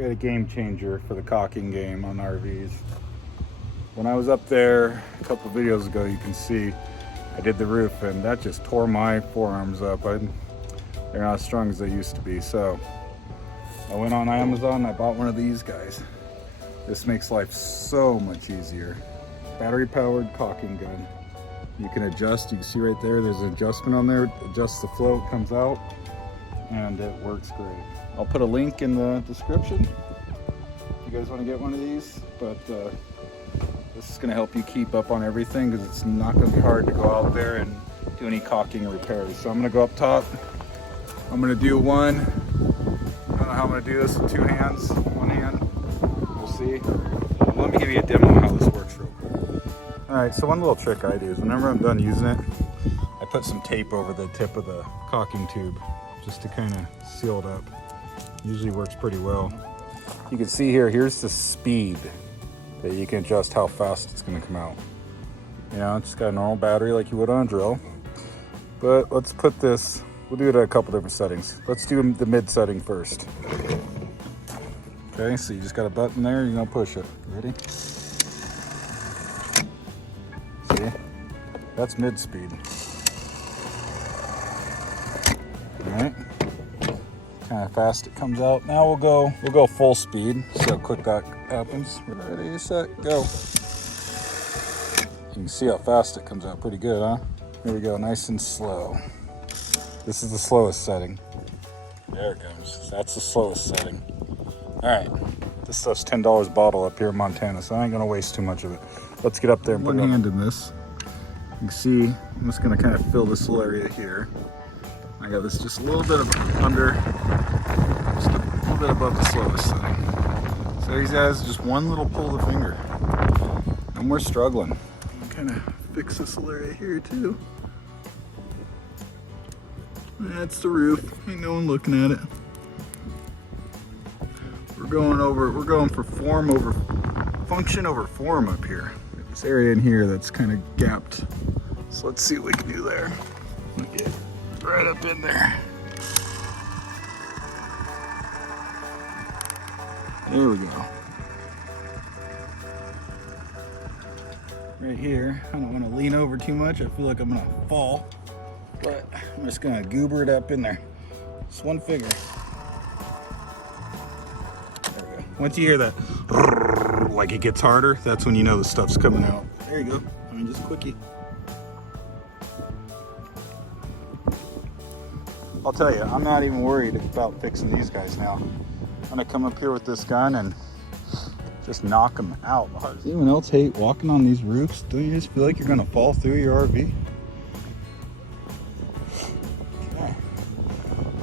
We had a game changer for the caulking game on RVs. When I was up there a couple videos ago, you can see I did the roof and that just tore my forearms up. They're not as strong as they used to be. So I went on Amazon and I bought one of these guys. This makes life so much easier. Battery powered caulking gun. You can adjust, you can see right there, there's an adjustment on there, adjusts the flow, it comes out, and it works great. I'll put a link in the description if you guys want to get one of these, but this is going to help you keep up on everything because it's not going to be hard to go out there and do any caulking or repairs. So I'm going to go up top. I'm going to do one. I don't know how I'm going to do this with two hands, one hand. We'll see. Let me give you a demo of how this works real quick. All right, so one little trick I do is whenever I'm done using it, I put some tape over the tip of the caulking tube just to kind of seal it up. Usually works pretty well. You can see here, here's the speed that you can adjust how fast it's going to come out. You know, it's got a normal battery like you would on a drill. But let's put this, we'll do it at a couple different settings. Let's do the mid setting first. Okay, so you just got a button there, you're going to push it. Ready? See? That's mid speed. All right. Kind of fast it comes out. Now we'll go full speed. See how quick that happens. Ready, set, go. You can see how fast it comes out. Pretty good, huh? Here we go, nice and slow. This is the slowest setting. There it goes. That's the slowest setting. All right, this stuff's $10 a bottle up here in Montana, so I ain't gonna waste too much of it. Let's get up there and put one hand in this. You can see I'm just gonna kind of fill this little area here. I got this just a little bit under, just a little bit above the slowest setting. So these guys, just one little pull of the finger. And we're struggling. Kind of fix this little area here too. That's the roof, ain't no one looking at it. We're going for form over, function over form up here. This area in here that's kind of gapped. So let's see what we can do there. Get right up in there. There we go. Right here, I don't want to lean over too much. I feel like I'm gonna fall, but I'm just gonna goober it up in there. Just one finger. There we go. Once you hear that, like it gets harder, that's when you know the stuff's coming out. There you go. I mean, just quickie. I'll tell you, I'm not even worried about fixing these guys now. I'm gonna come up here with this gun and just knock them out. Does anyone else hate walking on these roofs? Don't you just feel like you're gonna fall through your RV? Okay.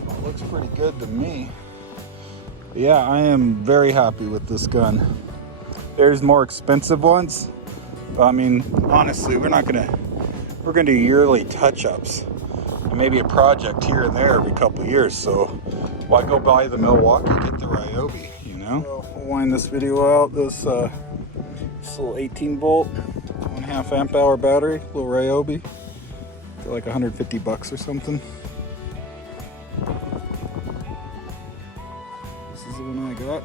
Well, looks pretty good to me. But yeah, I am very happy with this gun. There's more expensive ones, but I mean, honestly, we're gonna do yearly touch-ups. Maybe a project here and there every couple of years, so why go buy the Milwaukee, get the RYOBI, you know? So we'll wind this video out. This little 18 volt, 1.5 amp hour battery, little RYOBI, for like 150 bucks or something. This is the one I got.